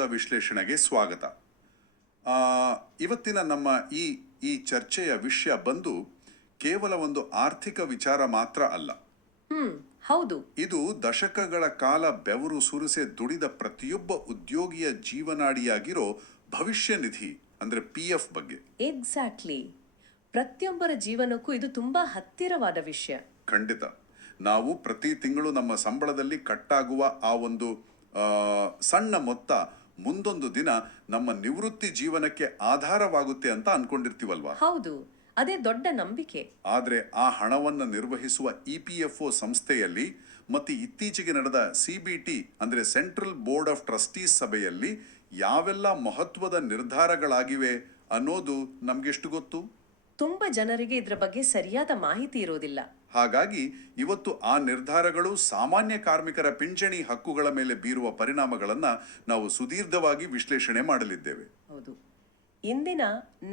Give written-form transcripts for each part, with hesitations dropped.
ಆಳವಾದ ವಿಶ್ಲೇಷಣೆಗೆ ಸ್ವಾಗತ. ಆ, ಇವತ್ತಿನ ನಮ್ಮ ಈ ಈ ಚರ್ಚೆಯ ವಿಷಯ ಬಂದು ಕೇವಲ ಒಂದು ಆರ್ಥಿಕ ವಿಚಾರ ಮಾತ್ರ ಅಲ್ಲ. ಹೌದು. ಇದು ದಶಕಗಳ ಕಾಲ ಬೆವರು ಸುರಿಸೆ ದುಡಿದ ಪ್ರತಿಯೊಬ್ಬ ಉದ್ಯೋಗಿಯ ಜೀವನಾಡಿಯಾಗಿರೋ ಭವಿಷ್ಯ ನಿಧಿ ಅಂದ್ರೆ PF ಬಗ್ಗೆ. ಎಕ್ಸಾಕ್ಟ್ಲಿ. ಪ್ರತಿಯೊಬ್ಬರ ಜೀವನಕ್ಕೂ ಇದು ತುಂಬಾ ಹತ್ತಿರವಾದ ವಿಷಯ. ಖಂಡಿತ. ನಾವು ಪ್ರತಿ ತಿಂಗಳು ನಮ್ಮ ಸಂಬಳದಲ್ಲಿ ಕಟ್ಟಾಗುವ ಆ ಒಂದು ಸಣ್ಣ ಮೊತ್ತ ಮುಂದೊಂದು ದಿನ ನಮ್ಮ ನಿವೃತ್ತಿ ಜೀವನಕ್ಕೆ ಆಧಾರವಾಗುತ್ತೆ ಅಂತ ಅನ್ಕೊಂಡಿರ್ತೀವಲ್ವಾ? ಹೌದು, ಅದೇ ದೊಡ್ಡ ನಂಬಿಕೆ. ಆದ್ರೆ ಆ ಹಣವನ್ನು ನಿರ್ವಹಿಸುವ EPFO ಸಂಸ್ಥೆಯಲ್ಲಿ ಮತ್ತು ಇತ್ತೀಚೆಗೆ ನಡೆದ CBT ಅಂದ್ರೆ ಸೆಂಟ್ರಲ್ ಬೋರ್ಡ್ ಆಫ್ ಟ್ರಸ್ಟೀಸ್ ಸಭೆಯಲ್ಲಿ ಯಾವೆಲ್ಲ ಮಹತ್ವದ ನಿರ್ಧಾರಗಳಾಗಿವೆ ಅನ್ನೋದು ನಮ್ಗೆಷ್ಟು ಗೊತ್ತು? ತುಂಬಾ ಜನರಿಗೆ ಇದರ ಬಗ್ಗೆ ಸರಿಯಾದ ಮಾಹಿತಿ ಇರೋದಿಲ್ಲ. ಹಾಗಾಗಿ ಇವತ್ತು ಆ ನಿರ್ಧಾರಗಳು ಸಾಮಾನ್ಯ ಕಾರ್ಮಿಕರ ಪಿಂಚಣಿ ಹಕ್ಕುಗಳ ಮೇಲೆ ಬೀರುವ ಪರಿಣಾಮಗಳನ್ನ ನಾವು ಸುದೀರ್ಘವಾಗಿ ವಿಶ್ಲೇಷಣೆ ಮಾಡಲಿದ್ದೇವೆ. ಹೌದು. ಇಂದಿನ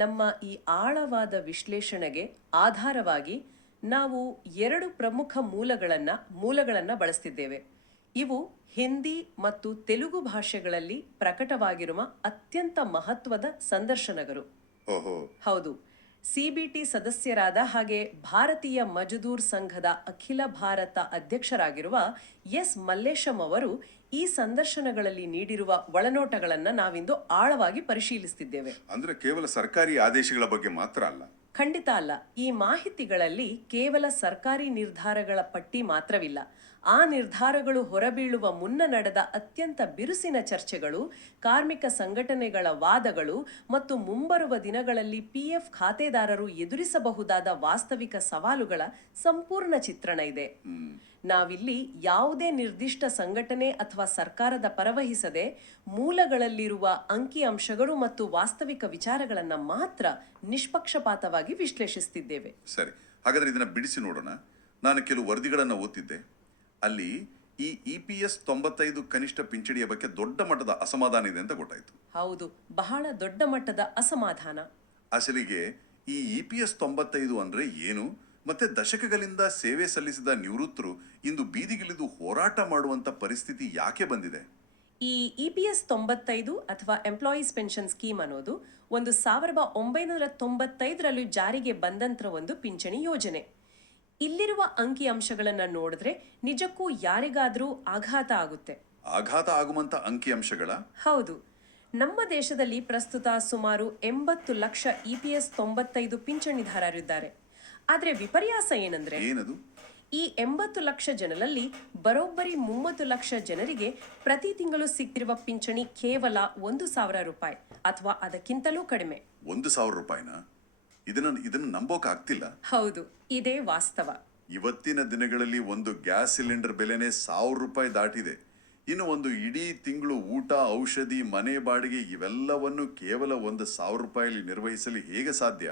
ನಮ್ಮ ಈ ಆಳವಾದ ವಿಶ್ಲೇಷಣೆಗೆ ಆಧಾರವಾಗಿ ನಾವು 2 ಪ್ರಮುಖ ಮೂಲಗಳನ್ನ ಬಳಸ್ತಿದ್ದೇವೆ. ಇವು ಹಿಂದಿ ಮತ್ತು ತೆಲುಗು ಭಾಷೆಗಳಲ್ಲಿ ಪ್ರಕಟವಾಗಿರುವ ಅತ್ಯಂತ ಮಹತ್ವದ ಸಂದರ್ಶನಗಳು. ಹೌದು. CBT ಸದಸ್ಯರಾದ ಹಾಗೆ ಭಾರತೀಯ ಮಜದೂರ್ ಸಂಘದ ಅಖಿಲ ಭಾರತ ಅಧ್ಯಕ್ಷರಾಗಿರುವ S ಮಲ್ಲೇಶಂ ಅವರು ಈ ಸಂದರ್ಶನಗಳಲ್ಲಿ ನೀಡಿರುವ ಒಳನೋಟಗಳನ್ನ ನಾವಿಂದು ಆಳವಾಗಿ ಪರಿಶೀಲಿಸುತ್ತಿದ್ದೇವೆ. ಅಂದ್ರೆ ಕೇವಲ ಸರ್ಕಾರಿ ಆದೇಶಗಳ ಬಗ್ಗೆ ಮಾತ್ರ ಅಲ್ಲ. ಖಂಡಿತ ಅಲ್ಲ. ಈ ಮಾಹಿತಿಗಳಲ್ಲಿ ಕೇವಲ ಸರ್ಕಾರಿ ನಿರ್ಧಾರಗಳ ಪಟ್ಟಿ ಮಾತ್ರವಿಲ್ಲ. ಆ ನಿರ್ಧಾರಗಳು ಹೊರಬೀಳುವ ಮುನ್ನ ನಡೆದ ಅತ್ಯಂತ ಬಿರುಸಿನ ಚರ್ಚೆಗಳು, ಕಾರ್ಮಿಕ ಸಂಘಟನೆಗಳ ವಾದಗಳು ಮತ್ತು ಮುಂಬರುವ ದಿನಗಳಲ್ಲಿ PF ಖಾತೆದಾರರು ಎದುರಿಸಬಹುದಾದ ವಾಸ್ತವಿಕ ಸವಾಲುಗಳ ಸಂಪೂರ್ಣ ಚಿತ್ರಣ ಇದೆ. ನಾವಿಲ್ಲಿ ಯಾವುದೇ ನಿರ್ದಿಷ್ಟ ಸಂಘಟನೆ ಅಥವಾ ಸರ್ಕಾರದ ಪರವಹಿಸದೆ ಮೂಲಗಳಲ್ಲಿರುವ ಅಂಕಿಅಂಶಗಳು ಮತ್ತು ವಾಸ್ತವಿಕ ವಿಚಾರಗಳನ್ನ ಮಾತ್ರ ನಿಷ್ಪಕ್ಷಪಾತವಾಗಿ ವಿಶ್ಲೇಷಿಸುತ್ತಿದ್ದೇವೆ. ಸರಿ, ಹಾಗಾದ್ರೆ ಇದನ್ನ ಬಿಡಿಸಿ ನೋಡೋಣ. ನಾನು ಕೆಲವು ವರದಿಗಳನ್ನು ಓದಿದ್ದೆ. ಅಲ್ಲಿ ಈ EPS 95 ಕನಿಷ್ಠ ಪಿಂಚಣಿಯ ಬಗ್ಗೆ ದೊಡ್ಡ ಮಟ್ಟದ ಅಸಮಾಧಾನ ಇದೆ ಅಂತ ಗೊತ್ತಾಯ್ತು. ಹೌದು, ಬಹಳ ದೊಡ್ಡ ಮಟ್ಟದ ಅಸಮಾಧಾನ. ಅಸಲಿಗೆ ಈ EPS 95 ಅಂದ್ರೆ ಏನು, ಮತ್ತೆ ದಶಕಗಳಿಂದ ಸೇವೆ ಸಲ್ಲಿಸಿದ ನಿವೃತ್ತರು ಇಂದು ಬೀದಿಗಿಳಿದು ಹೋರಾಟ ಮಾಡುವಂತ ಪರಿಸ್ಥಿತಿ ಯಾಕೆ ಬಂದಿದೆ? ಈ EPS 95 ಅಥವಾ ಎಂಪ್ಲಾಯೀಸ್ ಪೆನ್ಷನ್ ಸ್ಕೀಮ್ ಅನ್ನೋದು 1995ರಲ್ಲಿ ಜಾರಿಗೆ ಬಂದಂತ ಒಂದು ಪಿಂಚಣಿ ಯೋಜನೆ. ಇಲ್ಲಿರುವ ಅಂಕಿಅಂಶಗಳನ್ನ ನೋಡಿದ್ರೆ ನಿಜಕ್ಕೂ ಯಾರಿಗಾದ್ರೂ ಆಘಾತ ಆಗುತ್ತೆ. ಆಘಾತ ಆಗುವಂತ ಅಂಕಿಅಂಶಗಳ? ಹೌದು. ನಮ್ಮ ದೇಶದಲ್ಲಿ ಪ್ರಸ್ತುತ ಸುಮಾರು 80 ಲಕ್ಷ EPS 95 ಪಿಂಚಣಿದಾರರಿದ್ದಾರೆ. ಆದ್ರೆ ವಿಪರ್ಯಾಸ ಏನಂದ್ರೆ ಈ 80 ಲಕ್ಷ ಜನರಲ್ಲಿ ಬರೋಬ್ಬರಿ 30 ಲಕ್ಷ ಜನರಿಗೆ ಪ್ರತಿ ತಿಂಗಳು ಸಿಗ್ತಿರುವ ಪಿಂಚಣಿ ಕೇವಲ 1,000 ರೂಪಾಯಿ ಅಥವಾ ಅದಕ್ಕಿಂತಲೂ ಕಡಿಮೆ. 1,000 ರೂಪಾಯಿನ? ಇದನ್ನು ನಂಬೋಕ್ ಆಗ್ತಿಲ್ಲ. ಹೌದು, ಇದೇ ವಾಸ್ತವ. ಇವತ್ತಿನ ದಿನಗಳಲ್ಲಿ ಒಂದು ಗ್ಯಾಸ್ ಸಿಲಿಂಡರ್ ಬೆಲೆನೇ 1,000 ರೂಪಾಯಿ ದಾಟಿದೆ. ಇನ್ನು ಒಂದು ಇಡೀ ತಿಂಗಳು ಊಟ, ಔಷಧಿ, ಮನೆ ಬಾಡಿಗೆ ಇವೆಲ್ಲವನ್ನು ಕೇವಲ 1,000 ರೂಪಾಯಿಲಿ ನಿರ್ವಹಿಸಲು ಹೇಗೆ ಸಾಧ್ಯ?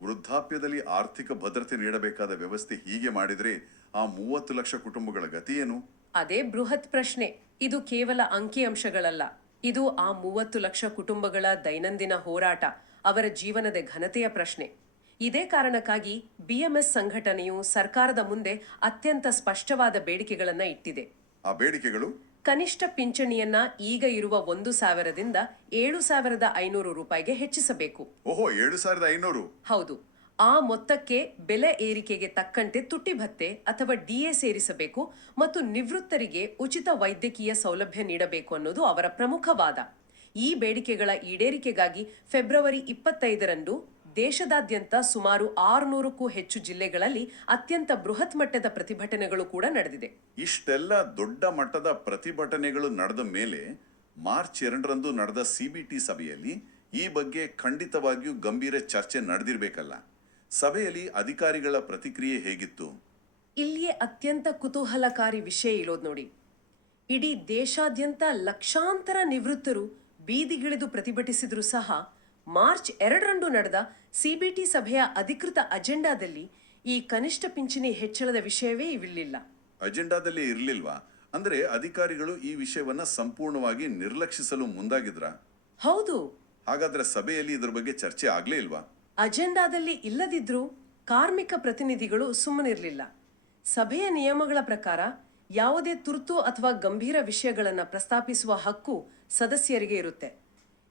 ವೃದ್ಧಾಪ್ಯದಲ್ಲಿ ಆರ್ಥಿಕ ಭದ್ರತೆ ನೀಡಬೇಕಾದ ವ್ಯವಸ್ಥೆ ಹೀಗೆ ಮಾಡಿದ್ರೆ ಆ 30 ಲಕ್ಷ ಕುಟುಂಬಗಳ ಗತಿ ಏನು? ಅದೇ ಬೃಹತ್ ಪ್ರಶ್ನೆ. ಇದು ಕೇವಲ ಅಂಕಿಅಂಶಗಳಲ್ಲ, ಇದು ಆ 30 ಲಕ್ಷ ಕುಟುಂಬಗಳ ದೈನಂದಿನ ಹೋರಾಟ, ಅವರ ಜೀವನದ ಘನತೆಯ ಪ್ರಶ್ನೆ. ಇದೇ ಕಾರಣಕ್ಕಾಗಿ BMS ಸಂಘಟನೆಯು ಸರ್ಕಾರದ ಮುಂದೆ ಅತ್ಯಂತ ಸ್ಪಷ್ಟವಾದ ಬೇಡಿಕೆಗಳನ್ನ ಇಟ್ಟಿದೆ. ಆ ಬೇಡಿಕೆಗಳು? ಕನಿಷ್ಠ ಪಿಂಚಣಿಯನ್ನ ಈಗ ಇರುವ 1,000ದಿಂದ 7,500 ರೂಪಾಯಿಗೆ ಹೆಚ್ಚಿಸಬೇಕು. ಓಹೋ, 7,500? ಹೌದು. ಆ ಮೊತ್ತಕ್ಕೆ ಬೆಲೆ ಏರಿಕೆಗೆ ತಕ್ಕಂತೆ ತುಟ್ಟಿ ಭತ್ಯೆ ಅಥವಾ DA ಸೇರಿಸಬೇಕು ಮತ್ತು ನಿವೃತ್ತರಿಗೆ ಉಚಿತ ವೈದ್ಯಕೀಯ ಸೌಲಭ್ಯ ನೀಡಬೇಕು ಅನ್ನೋದು ಅವರ ಪ್ರಮುಖ ವಾದ. ಈ ಬೇಡಿಕೆಗಳ ಈಡೇರಿಕೆಗಾಗಿ ಫೆಬ್ರವರಿ 25ರಂದು ದೇಶದಾದ್ಯಂತ ಸುಮಾರು 600ಕ್ಕೂ ಹೆಚ್ಚು ಜಿಲ್ಲೆಗಳಲ್ಲಿ ಅತ್ಯಂತ ಬೃಹತ್ ಮಟ್ಟದ ಪ್ರತಿಭಟನೆಗಳು ಕೂಡ ನಡೆದಿದೆ. ಇಷ್ಟೆಲ್ಲ ದೊಡ್ಡ ಮಟ್ಟದ ಪ್ರತಿಭಟನೆಗಳು ನಡೆದ ಮೇಲೆ ಮಾರ್ಚ್ 2ರಂದು ನಡೆದ CBT ಸಭೆಯಲ್ಲಿ ಈ ಬಗ್ಗೆ ಖಂಡಿತವಾಗಿಯೂ ಗಂಭೀರ ಚರ್ಚೆ ನಡೆದಿರಬೇಕಲ್ಲ. ಸಭೆಯಲ್ಲಿ ಅಧಿಕಾರಿಗಳ ಪ್ರತಿಕ್ರಿಯೆ ಹೇಗಿತ್ತು? ಇಲ್ಲಿಯೇ ಅತ್ಯಂತ ಕುತೂಹಲಕಾರಿ ವಿಷಯ ಇರೋದು ನೋಡಿ. ಇಡೀ ದೇಶಾದ್ಯಂತ ಲಕ್ಷಾಂತರ ನಿವೃತ್ತರು ಬೀದಿಗಿಳಿದು ಪ್ರತಿಭಟಿಸಿದ್ರು ಸಹ ಮಾರ್ಚ್ 2ರಂದು ನಡೆದ CBT ಸಭೆಯ ಅಧಿಕೃತ ಅಜೆಂಡಾದಲ್ಲಿ ಈ ಕನಿಷ್ಠ ಪಿಂಚಣಿ ಹೆಚ್ಚಳದ ವಿಷಯವೇ ಇರಲಿಲ್ಲ. ಅಜೆಂಡಾದಲ್ಲಿ ಇರಲಿಲ್ವಾ? ಅಂದ್ರೆ ಅಧಿಕಾರಿಗಳು ಈ ವಿಷಯವನ್ನ ಸಂಪೂರ್ಣವಾಗಿ ನಿರ್ಲಕ್ಷಿಸಲು ಮುಂದಾಗಿದ್ರ? ಹೌದು. ಹಾಗಾದ್ರೆ ಸಭೆಯಲ್ಲಿ ಇದರ ಬಗ್ಗೆ ಚರ್ಚೆ ಆಗ್ಲೇ ಇಲ್ವಾ? ಅಜೆಂಡಾದಲ್ಲಿ ಇಲ್ಲದಿದ್ರೂ ಕಾರ್ಮಿಕ ಪ್ರತಿನಿಧಿಗಳು ಸುಮ್ಮನಿರಲಿಲ್ಲ. ಸಭೆಯ ನಿಯಮಗಳ ಪ್ರಕಾರ ಯಾವುದೇ ತುರ್ತು ಅಥವಾ ಗಂಭೀರ ವಿಷಯಗಳನ್ನು ಪ್ರಸ್ತಾಪಿಸುವ ಹಕ್ಕು ಸದಸ್ಯರಿಗೆ ಇರುತ್ತೆ.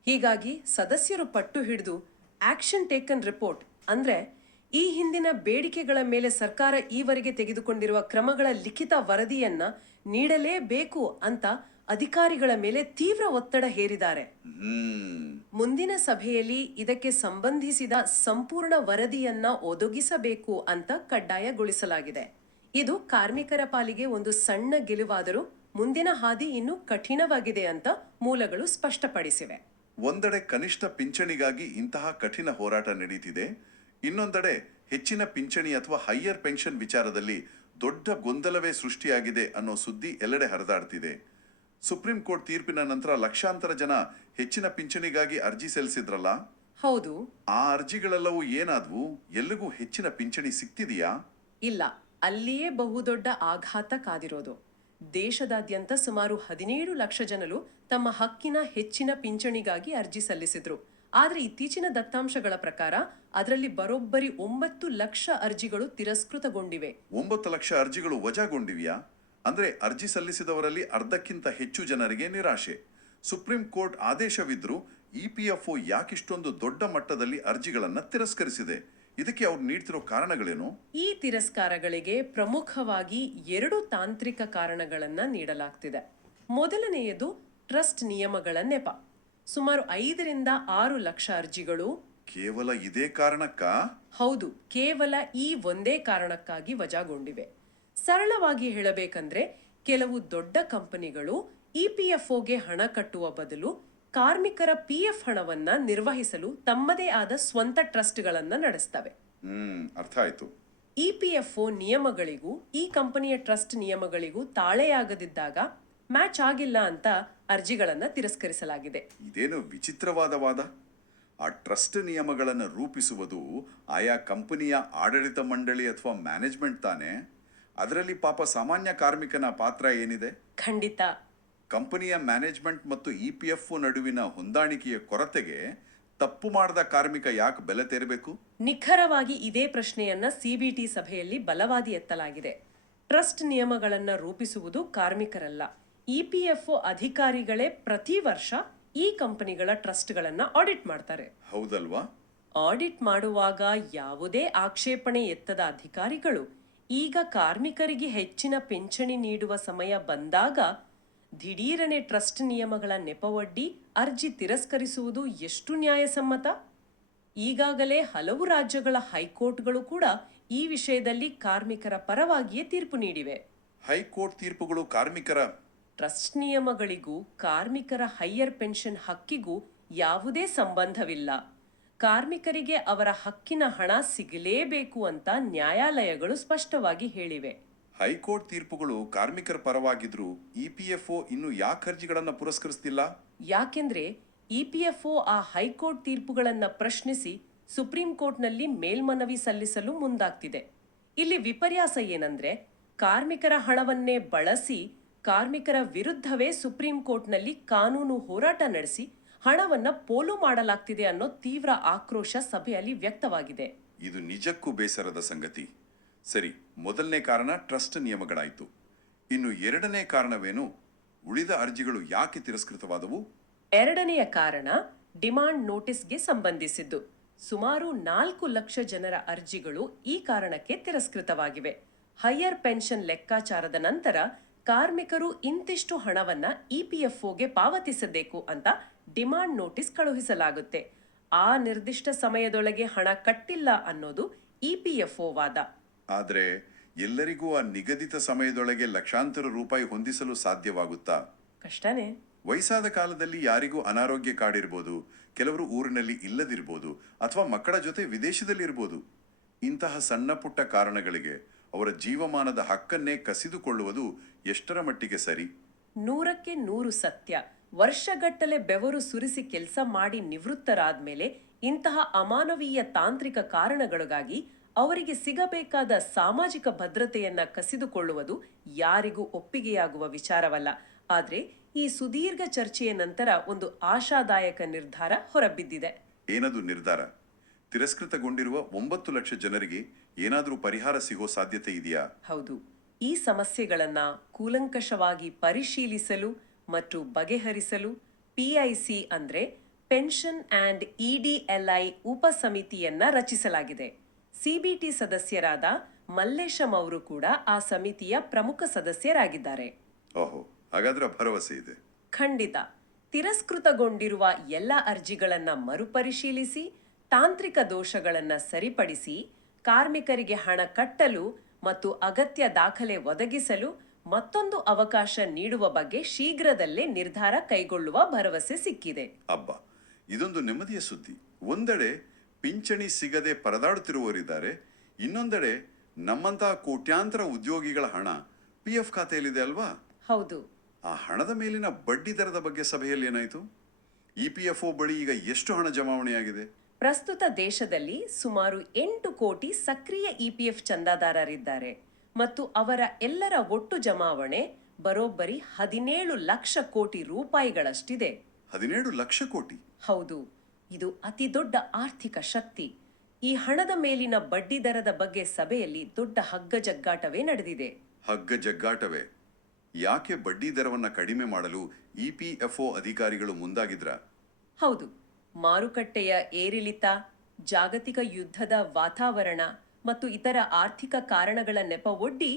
ಹೀಗಾಗಿ ಸದಸ್ಯರು ಪಟ್ಟು ಹಿಡಿದು ಆಕ್ಷನ್ ಟೇಕನ್ ರಿಪೋರ್ಟ್ ಅಂದ್ರೆ ಈ ಹಿಂದಿನ ಬೇಡಿಕೆಗಳ ಮೇಲೆ ಸರ್ಕಾರ ಈವರೆಗೆ ತೆಗೆದುಕೊಂಡಿರುವ ಕ್ರಮಗಳ ಲಿಖಿತ ವರದಿಯನ್ನ ನೀಡಲೇಬೇಕು ಅಂತ ಅಧಿಕಾರಿಗಳ ಮೇಲೆ ತೀವ್ರ ಒತ್ತಡ ಹೇರಿದ್ದಾರೆ. ಮುಂದಿನ ಸಭೆಯಲ್ಲಿ ಇದಕ್ಕೆ ಸಂಬಂಧಿಸಿದ ಸಂಪೂರ್ಣ ವರದಿಯನ್ನ ಒದಗಿಸಬೇಕು ಅಂತ ಕಡ್ಡಾಯಗೊಳಿಸಲಾಗಿದೆ. ಇದು ಕಾರ್ಮಿಕರ ಪಾಲಿಗೆ ಒಂದು ಸಣ್ಣ ಗೆಲುವಾದರೂ ಮುಂದಿನ ಹಾದಿ ಇನ್ನೂ ಕಠಿಣವಾಗಿದೆ ಅಂತ ಮೂಲಗಳು ಸ್ಪಷ್ಟಪಡಿಸಿವೆ. ಒಂದೆಡೆ ಕನಿಷ್ಠ ಪಿಂಚಣಿಗಾಗಿ ಇಂತಹ ಕಠಿಣ ಹೋರಾಟ ನಡೀತಿದೆ, ಇನ್ನೊಂದೆಡೆ ಹೆಚ್ಚಿನ ಪಿಂಚಣಿ ಅಥವಾ ಹೈಯರ್ ಪೆನ್ಷನ್ ವಿಚಾರದಲ್ಲಿ ದೊಡ್ಡ ಗೊಂದಲವೇ ಸೃಷ್ಟಿಯಾಗಿದೆ ಅನ್ನೋ ಸುದ್ದಿ ಎಲ್ಲೆಡೆ ಹರಿದಾಡ್ತಿದೆ. ಸುಪ್ರೀಂ ಕೋರ್ಟ್ ತೀರ್ಪಿನ ನಂತರ ಲಕ್ಷಾಂತರ ಜನ ಹೆಚ್ಚಿನ ಪಿಂಚಣಿಗಾಗಿ ಅರ್ಜಿ ಸಲ್ಲಿಸಿದ್ರಲ್ಲ, ಹೌದು. ಆ ಅರ್ಜಿಗಳೆಲ್ಲವೂ ಏನಾದ್ವು? ಎಲ್ಲಿಗೂ ಹೆಚ್ಚಿನ ಪಿಂಚಣಿ ಸಿಕ್ತಿದೆಯಾ? ಇಲ್ಲ, ಅಲ್ಲಿಯೇ ಬಹುದೊಡ್ಡ ಆಘಾತ ಕಾದಿರೋದು. ದೇಶದಾದ್ಯಂತ ಸುಮಾರು 17 ಲಕ್ಷ ಜನರು ತಮ್ಮ ಹಕ್ಕಿನ ಹೆಚ್ಚಿನ ಪಿಂಚಣಿಗಾಗಿ ಅರ್ಜಿ ಸಲ್ಲಿಸಿದ್ರು. ಆದ್ರೆ ಇತ್ತೀಚಿನ ದತ್ತಾಂಶಗಳ ಪ್ರಕಾರ ಅದರಲ್ಲಿ ಬರೋಬ್ಬರಿ 9 ಲಕ್ಷ ಅರ್ಜಿಗಳು ತಿರಸ್ಕೃತಗೊಂಡಿವೆ. 9 ಲಕ್ಷ ಅರ್ಜಿಗಳು ವಜಾಗೊಂಡಿವೆಯಾ? ಅಂದ್ರೆ ಅರ್ಜಿ ಸಲ್ಲಿಸಿದವರಲ್ಲಿ ಅರ್ಧಕ್ಕಿಂತ ಹೆಚ್ಚು ಜನರಿಗೆ ನಿರಾಶೆ. ಸುಪ್ರೀಂ ಕೋರ್ಟ್ ಆದೇಶವಿದ್ರೂ ಇಪಿಎಫ್ಒ ಯಾಕಿಷ್ಟೊಂದು ದೊಡ್ಡ ಮಟ್ಟದಲ್ಲಿ ಅರ್ಜಿಗಳನ್ನ ತಿರಸ್ಕರಿಸಿದೆ? ಇದಕ್ಕೆ ಅವ್ರು ನೀಡ್ತಿರೋ ಕಾರಣಗಳೇನು? ಈ ತಿರಸ್ಕಾರಗಳಿಗೆ ಪ್ರಮುಖವಾಗಿ 2 ತಾಂತ್ರಿಕ ಕಾರಣಗಳನ್ನ ನೀಡಲಾಗ್ತಿದೆ. ಮೊದಲನೆಯದು ಟ್ರಸ್ಟ್ ನಿಯಮಗಳ ನೆಪ. ಸುಮಾರು 5 ರಿಂದ 6 ಲಕ್ಷ ಅರ್ಜಿಗಳು ಕೇವಲ ಇದೇ ಕಾರಣಕ್ಕಾ? ಹೌದು, ಕೇವಲ ಈ ಒಂದೇ ಕಾರಣಕ್ಕಾಗಿ ವಜಾಗೊಂಡಿವೆ. ಸರಳವಾಗಿ ಹೇಳಬೇಕಂದ್ರೆ ಕೆಲವು ದೊಡ್ಡ ಕಂಪನಿಗಳು ಇಪಿಎಫ್ಒಗೆ ಹಣ ಕಟ್ಟುವ ಬದಲು ಕಾರ್ಮಿಕರ ಪಿಎಫ್ ಹಣವನ್ನ ನಿರ್ವಹಿಸಲು ತಮ್ಮದೇ ಆದ ಸ್ವಂತ ಟ್ರಸ್ಟ್ಗಳನ್ನ ನಡೆಸ್ತವೆ. ಅರ್ಥ ಆಯ್ತು. ಇಪಿಎಫ್ಒ ನಿಯಮಗಳಿಗೂ ಈ ಕಂಪನಿಯ ಟ್ರಸ್ಟ್ ನಿಯಮಗಳಿಗೂ ತಾಳೆಯಾಗದಿದ್ದಾಗ ಮ್ಯಾಚ್ ಆಗಿಲ್ಲ ಅಂತ ಅರ್ಜಿಗಳನ್ನ ತಿರಸ್ಕರಿಸಲಾಗಿದೆ. ಇದೇನು ವಿಚಿತ್ರವಾದ ವಾದ? ಆ ಟ್ರಸ್ಟ್ ನಿಯಮಗಳನ್ನು ರೂಪಿಸುವುದು ಆಯಾ ಕಂಪನಿಯ ಆಡಳಿತ ಮಂಡಳಿ ಅಥವಾ ಮ್ಯಾನೇಜ್ಮೆಂಟ್ ತಾನೆ? ಅದರಲ್ಲಿ ಪಾಪ ಸಾಮಾನ್ಯ ಕಾರ್ಮಿಕನ ಪಾತ್ರ ಏನಿದೆ? ಖಂಡಿತ. ಕಂಪನಿಯ ಮ್ಯಾನೇಜ್ಮೆಂಟ್ ಮತ್ತು ಇಪಿಎಫ್ಒ ನಡುವಿನ ಹೊಂದಾಣಿಕೆಯ ಕೊರತೆಗೆ ತಪ್ಪು ಮಾಡದ ಕಾರ್ಮಿಕ ಯಾಕೆ ಬೆಲೆ ತೆರಬೇಕು? ನಿಖರವಾಗಿ ಇದೇ ಪ್ರಶ್ನೆಯನ್ನ ಸಿಬಿಟಿ ಸಭೆಯಲ್ಲಿ ಬಲವಾದಿ ಎತ್ತಲಾಗಿದೆ. ಟ್ರಸ್ಟ್ ನಿಯಮಗಳನ್ನ ರೂಪಿಸುವುದು ಕಾರ್ಮಿಕರಲ್ಲ, ಇಪಿಎಫ್ಒ ಅಧಿಕಾರಿಗಳೇ ಪ್ರತಿ ವರ್ಷ ಈ ಕಂಪನಿಗಳ ಟ್ರಸ್ಟ್ಗಳನ್ನ ಆಡಿಟ್ ಮಾಡ್ತಾರೆ. ಹೌದಲ್ವಾ? ಆಡಿಟ್ ಮಾಡುವಾಗ ಯಾವುದೇ ಆಕ್ಷೇಪಣೆ ಎತ್ತದ ಅಧಿಕಾರಿಗಳು ಈಗ ಕಾರ್ಮಿಕರಿಗೆ ಹೆಚ್ಚಿನ ಪಿಂಚಣಿ ನೀಡುವ ಸಮಯ ಬಂದಾಗ ದಿಢೀರನೆ ಟ್ರಸ್ಟ್ ನಿಯಮಗಳ ನೆಪವೊಡ್ಡಿ ಅರ್ಜಿ ತಿರಸ್ಕರಿಸುವುದು ಎಷ್ಟು ನ್ಯಾಯಸಮ್ಮತ? ಈಗಾಗಲೇ ಹಲವು ರಾಜ್ಯಗಳ ಹೈಕೋರ್ಟ್ಗಳು ಕೂಡ ಈ ವಿಷಯದಲ್ಲಿ ಕಾರ್ಮಿಕರ ಪರವಾಗಿಯೇ ತೀರ್ಪು ನೀಡಿವೆ. ಹೈಕೋರ್ಟ್ ತೀರ್ಪುಗಳು ಕಾರ್ಮಿಕರ ಟ್ರಸ್ಟ್ ನಿಯಮಗಳಿಗೂ ಕಾರ್ಮಿಕರ ಹೈಯರ್ ಪೆನ್ಷನ್ ಹಕ್ಕಿಗೂ ಯಾವುದೇ ಸಂಬಂಧವಿಲ್ಲ. ಕಾರ್ಮಿಕರಿಗೆ ಅವರ ಹಕ್ಕಿನ ಹಣ ಸಿಗಲೇಬೇಕು ಅಂತ ನ್ಯಾಯಾಲಯಗಳು ಸ್ಪಷ್ಟವಾಗಿ ಹೇಳಿವೆ. ಹೈಕೋರ್ಟ್ ತೀರ್ಪುಗಳು ಕಾರ್ಮಿಕರ ಪರವಾಗಿದ್ರು ಇಪಿಎಫ್ಒ ಇನ್ನು ಯಾಕೆ ಅರ್ಜಿಗಳನ್ನ ಪುರಸ್ಕರಿಸ್ತಿಲ್ಲ? ಯಾಕೆಂದ್ರೆ ಇಪಿಎಫ್ಒ ಆ ಹೈಕೋರ್ಟ್ ತೀರ್ಪುಗಳನ್ನ ಪ್ರಶ್ನಿಸಿ ಸುಪ್ರೀಂ ಕೋರ್ಟ್ನಲ್ಲಿ ಮೇಲ್ಮನವಿ ಸಲ್ಲಿಸಲು ಮುಂದಾಗ್ತಿದೆ. ಇಲ್ಲಿ ವಿಪರ್ಯಾಸ ಏನಂದ್ರೆ ಕಾರ್ಮಿಕರ ಹಣವನ್ನೇ ಬಳಸಿ ಕಾರ್ಮಿಕರ ವಿರುದ್ಧವೇ ಸುಪ್ರೀಂ ಕೋರ್ಟ್ನಲ್ಲಿ ಕಾನೂನು ಹೋರಾಟ ನಡೆಸಿ ಹಣವನ್ನ ಪೋಲು ಮಾಡಲಾಗ್ತಿದೆ ಅನ್ನೋ ತೀವ್ರ ಆಕ್ರೋಶ ಸಭೆಯಲ್ಲಿ ವ್ಯಕ್ತವಾಗಿದೆ. ಇದು ನಿಜಕ್ಕೂ ಬೇಸರದ ಸಂಗತಿ. ಸರಿ, ಮೊದಲನೇ ಕಾರಣ ಟ್ರಸ್ಟ್ ನಿಯಮಗಳಾಯಿತು. ಇನ್ನು ಎರಡನೇ ಕಾರಣವೇನು? ಉಳಿದ ಅರ್ಜಿಗಳು ಯಾಕೆ ತಿರಸ್ಕೃತವಾದವು? ಎರಡನೆಯ ಕಾರಣ ಡಿಮಾಂಡ್ ನೋಟಿಸ್ಗೆ ಸಂಬಂಧಿಸಿದ್ದು. ಸುಮಾರು 4 ಲಕ್ಷ ಜನರ ಅರ್ಜಿಗಳು ಈ ಕಾರಣಕ್ಕೆ ತಿರಸ್ಕೃತವಾಗಿವೆ. ಹೈಯರ್ ಪೆನ್ಷನ್ ಲೆಕ್ಕಾಚಾರದ ನಂತರ ಕಾರ್ಮಿಕರು ಇಂತಿಷ್ಟು ಹಣವನ್ನ ಇಪಿಎಫ್ಒಗೆ ಪಾವತಿಸಬೇಕು ಅಂತ ಡಿಮಾಂಡ್ ನೋಟಿಸ್ ಕಳುಹಿಸಲಾಗುತ್ತೆ. ಆ ನಿರ್ದಿಷ್ಟ ಸಮಯದೊಳಗೆ ಹಣ ಕಟ್ಟಿಲ್ಲ ಅನ್ನೋದು ಇಪಿಎಫ್ಒ ವಾದ. ಆದ್ರೆ ಎಲ್ಲರಿಗೂ ಆ ನಿಗದಿತ ಸಮಯದೊಳಗೆ ಲಕ್ಷಾಂತರ ರೂಪಾಯಿ ಹೊಂದಿಸಲು ಸಾಧ್ಯವಾಗುತ್ತಾ? ಕಷ್ಟನೇ. ವಯಸ್ಸಾದ ಕಾಲದಲ್ಲಿ ಯಾರಿಗೂ ಅನಾರೋಗ್ಯ ಕಾಡಿರ್ಬೋದು, ಕೆಲವರು ಊರಿನಲ್ಲಿ ಇಲ್ಲದಿರ್ಬೋದು, ಅಥವಾ ಮಕ್ಕಳ ಜೊತೆ ವಿದೇಶದಲ್ಲಿರ್ಬೋದು. ಇಂತಹ ಸಣ್ಣ ಪುಟ್ಟ ಕಾರಣಗಳಿಗೆ ಅವರ ಜೀವಮಾನದ ಹಕ್ಕನ್ನೇ ಕಸಿದುಕೊಳ್ಳುವುದು ಎಷ್ಟರ ಮಟ್ಟಿಗೆ ಸರಿ? 100ಕ್ಕೆ 100 ಸತ್ಯ. ವರ್ಷಗಟ್ಟಲೆ ಬೆವರು ಸುರಿಸಿ ಕೆಲಸ ಮಾಡಿ ನಿವೃತ್ತರಾದ್ಮೇಲೆ ಇಂತಹ ಅಮಾನವೀಯ ತಾಂತ್ರಿಕ ಕಾರಣಗಳಿಗಾಗಿ ಅವರಿಗೆ ಸಿಗಬೇಕಾದ ಸಾಮಾಜಿಕ ಭದ್ರತೆಯನ್ನ ಕಸಿದುಕೊಳ್ಳುವುದು ಯಾರಿಗೂ ಒಪ್ಪಿಗೆಯಾಗುವ ವಿಚಾರವಲ್ಲ. ಆದ್ರೆ ಈ ಸುದೀರ್ಘ ಚರ್ಚೆಯ ನಂತರ ಒಂದು ಆಶಾದಾಯಕ ನಿರ್ಧಾರ ಹೊರಬಿದ್ದಿದೆ. ಏನದು ನಿರ್ಧಾರ? ತಿರಸ್ಕೃತಗೊಂಡಿರುವ 9 ಲಕ್ಷ ಜನರಿಗೆ ಏನಾದರೂ ಪರಿಹಾರ ಸಿಗೋ ಸಾಧ್ಯತೆ ಇದೆಯಾ? ಹೌದು. ಈ ಸಮಸ್ಯೆಗಳನ್ನ ಕೂಲಂಕಷವಾಗಿ ಪರಿಶೀಲಿಸಲು ಮತ್ತು ಬಗೆಹರಿಸಲು PIC ಅಂದ್ರೆ ಪೆನ್ಷನ್ ಅಂಡ್ EDLI ಉಪಸಮಿತಿಯನ್ನ ರಚಿಸಲಾಗಿದೆ. CBT ಸದಸ್ಯರಾದ ಮಲ್ಲೇಶಂ ಅವರು ಕೂಡ ಆ ಸಮಿತಿಯ ಪ್ರಮುಖ ಸದಸ್ಯರಾಗಿದ್ದಾರೆ. ಓಹೋ, ಹಾಗಾದ್ರೆ ಭರವಸೆ ಇದೆ. ಖಂಡಿತ. ತಿರಸ್ಕೃತಗೊಂಡಿರುವ ಎಲ್ಲ ಅರ್ಜಿಗಳನ್ನ ಮರುಪರಿಶೀಲಿಸಿ, ತಾಂತ್ರಿಕ ದೋಷಗಳನ್ನ ಸರಿಪಡಿಸಿ, ಕಾರ್ಮಿಕರಿಗೆ ಹಣ ಕಟ್ಟಲು ಮತ್ತು ಅಗತ್ಯ ದಾಖಲೆ ಒದಗಿಸಲು ಮತ್ತೊಂದು ಅವಕಾಶ ನೀಡುವ ಬಗ್ಗೆ ಶೀಘ್ರದಲ್ಲೇ ನಿರ್ಧಾರ ಕೈಗೊಳ್ಳುವ ಭರವಸೆ ಸಿಕ್ಕಿದೆ. ಅಬ್ಬಾ, ಇದೊಂದು ನೆಮ್ಮದಿಯ ಸುದ್ದಿ. ಒಂದೆಡೆ ಪಿಂಚಣಿ ಸಿಗದೆ ಪರದಾಡುತ್ತಿರುವವರಿದ್ದಾರೆ, ಇನ್ನೊಂದೆಡೆ ನಮ್ಮಂತಹ ಕೋಟ್ಯಾಂತರ ಉದ್ಯೋಗಿಗಳ ಹಣ PF ಖಾತೆಯಲ್ಲಿದೆ ಅಲ್ವಾ? ಹೌದು. ಆ ಹಣದ ಮೇಲಿನ ಬಡ್ಡಿ ದರದ ಬಗ್ಗೆ ಸಭೆಯಲ್ಲಿ ಏನಾಯಿತು? EPFO ಬಳಿ ಈಗ ಎಷ್ಟು ಹಣ ಜಮಾವಣೆಯಾಗಿದೆ? ಪ್ರಸ್ತುತ ದೇಶದಲ್ಲಿ ಸುಮಾರು 8 ಕೋಟಿ ಸಕ್ರಿಯ EPF ಚಂದಾದಾರರಿದ್ದಾರೆ ಮತ್ತು ಅವರ ಎಲ್ಲರ ಒಟ್ಟು ಜಮಾವಣೆ ಬರೋಬ್ಬರಿ 17 ಲಕ್ಷ ಕೋಟಿ ರೂಪಾಯಿಗಳಷ್ಟಿದೆ. 17 ಲಕ್ಷ ಕೋಟಿ? ಹೌದು, ಇದು ಅತಿ ದೊಡ್ಡ ಆರ್ಥಿಕ ಶಕ್ತಿ. ಈ ಹಣದ ಮೇಲಿನ ಬಡ್ಡಿ ದರದ ಬಗ್ಗೆ ಸಭೆಯಲ್ಲಿ ದೊಡ್ಡ ಹಗ್ಗಜಗ್ಗಾಟವೇ ನಡೆದಿದೆ. ಹಗ್ಗ ಜಗ್ಗಾಟವೇ? ಯಾಕೆ ಬಡ್ಡಿ ದರವನ್ನ ಕಡಿಮೆ ಮಾಡಲು EPFO ಅಧಿಕಾರಿಗಳು ಮುಂದಾಗಿದ್ರ? ಹೌದು, ಮಾರುಕಟ್ಟೆಯ ಏರಿಳಿತ, ಜಾಗತಿಕ ಯುದ್ಧದ ವಾತಾವರಣ ಮತ್ತು ಇತರ ಆರ್ಥಿಕ ಕಾರಣಗಳ ನೆಪವೊಡ್ಡಿ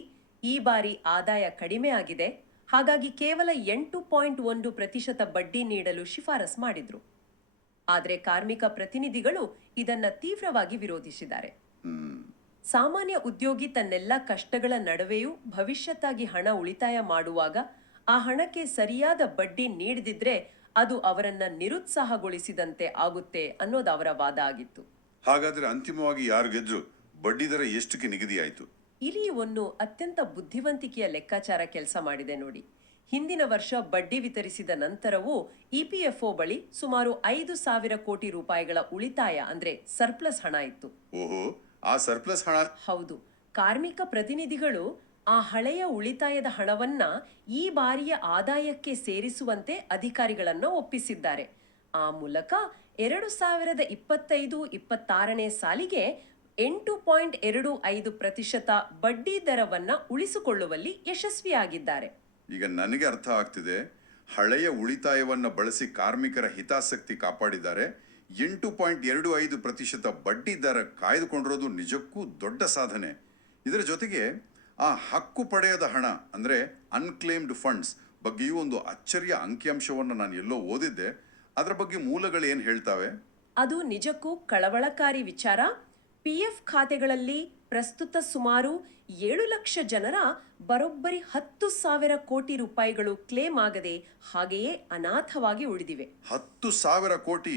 ಈ ಬಾರಿ ಆದಾಯ ಕಡಿಮೆ ಆಗಿದೆ. ಹಾಗಾಗಿ ಕೇವಲ 8.1% ಬಡ್ಡಿ ನೀಡಲು ಶಿಫಾರಸ್ ಮಾಡಿದ್ರು. ಆದರೆ ಕಾರ್ಮಿಕ ಪ್ರತಿನಿಧಿಗಳು ಇದನ್ನ ತೀವ್ರವಾಗಿ ವಿರೋಧಿಸಿದ್ದಾರೆ. ಸಾಮಾನ್ಯ ಉದ್ಯೋಗಿ ತನ್ನೆಲ್ಲ ಕಷ್ಟಗಳ ನಡುವೆಯೂ ಭವಿಷ್ಯಕ್ಕಾಗಿ ಹಣ ಉಳಿತಾಯ ಮಾಡುವಾಗ ಆ ಹಣಕ್ಕೆ ಸರಿಯಾದ ಬಡ್ಡಿ ನೀಡದಿದ್ರೆ ಅದು ಅವರನ್ನ ನಿರುತ್ಸಾಹಗೊಳಿಸಿದಂತೆ ಆಗುತ್ತೆ ಅನ್ನೋದು ಅವರ ವಾದ ಆಗಿತ್ತು. ಹಾಗಾದ್ರೆ ಅಂತಿಮವಾಗಿ ಯಾರು ಗೆದ್ರು? ಬಡ್ಡಿ ದರ ಎಷ್ಟಕ್ಕೆ ನಿಗದಿಯಾಯಿತು? ಇಲ್ಲಿ ಒಂದು ಅತ್ಯಂತ ಬುದ್ಧಿವಂತಿಕೆಯ ಲೆಕ್ಕಾಚಾರ ಕೆಲಸ ಮಾಡಿದೆ ನೋಡಿ. ಹಿಂದಿನ ವರ್ಷ ಬಡ್ಡಿ ವಿತರಿಸಿದ ನಂತರವೂ EPFO ಬಳಿ ಸುಮಾರು 5,000 ಕೋಟಿ ರೂಪಾಯಿಗಳ ಉಳಿತಾಯ ಅಂದ್ರೆ ಸರ್ಪ್ಲಸ್ ಹಣ ಇತ್ತು. ಓಹೋ, ಆ ಸರ್ಪ್ಲಸ್ ಹಣ? ಹೌದು. ಕಾರ್ಮಿಕ ಪ್ರತಿನಿಧಿಗಳು ಆ ಹಳೆಯ ಉಳಿತಾಯದ ಹಣವನ್ನ ಈ ಬಾರಿಯ ಆದಾಯಕ್ಕೆ ಸೇರಿಸುವಂತೆ ಅಧಿಕಾರಿಗಳನ್ನ ಒಪ್ಪಿಸಿದ್ದಾರೆ. ಆ ಮೂಲಕ 2025-26ನೇ ಸಾಲಿಗೆ 8.25% ಬಡ್ಡಿ ದರವನ್ನ ಉಳಿಸಿಕೊಳ್ಳುವಲ್ಲಿ ಯಶಸ್ವಿಯಾಗಿದ್ದಾರೆ. ಈಗ ನನಗೆ ಅರ್ಥ ಆಗ್ತಿದೆ. ಹಳೆಯ ಉಳಿತಾಯವನ್ನ ಬಳಸಿ ಕಾರ್ಮಿಕರ ಹಿತಾಸಕ್ತಿ ಕಾಪಾಡಿದ್ದಾರೆ. 8.25% ಬಡ್ಡಿ ದರ ಕಾಯ್ದುಕೊಂಡಿರೋದು ನಿಜಕ್ಕೂ ದೊಡ್ಡ ಸಾಧನೆ. ಇದರ ಜೊತೆಗೆ ಆ ಹಕ್ಕು ಪಡೆಯದ ಹಣ ಅಂದ್ರೆ ಅನ್ಕ್ಲೇಮ್ಡ್ ಫಂಡ್ಸ್ ಬಗ್ಗೆಯೂ ಒಂದು ಅಚ್ಚರಿಯ ಅಂಕಿಅಂಶವನ್ನು ನಾನು ಎಲ್ಲೋ ಓದಿದ್ದೆ. ಅದರ ಬಗ್ಗೆ ಮೂಲಗಳು ಏನು ಹೇಳ್ತಾವೆ? ಅದು ನಿಜಕ್ಕೂ ಕಳವಳಕಾರಿ ವಿಚಾರ. PF ಖಾತೆಗಳಲ್ಲಿ ಪ್ರಸ್ತುತ ಸುಮಾರು 7 ಲಕ್ಷ ಜನರ ಬರೋಬ್ಬರಿ 10,000 ಕೋಟಿ ರೂಪಾಯಿಗಳು ಕ್ಲೇಮ್ ಆಗದೆ ಹಾಗೆಯೇ ಅನಾಥವಾಗಿ ಉಳಿದಿವೆ. 10,000 ಕೋಟಿ?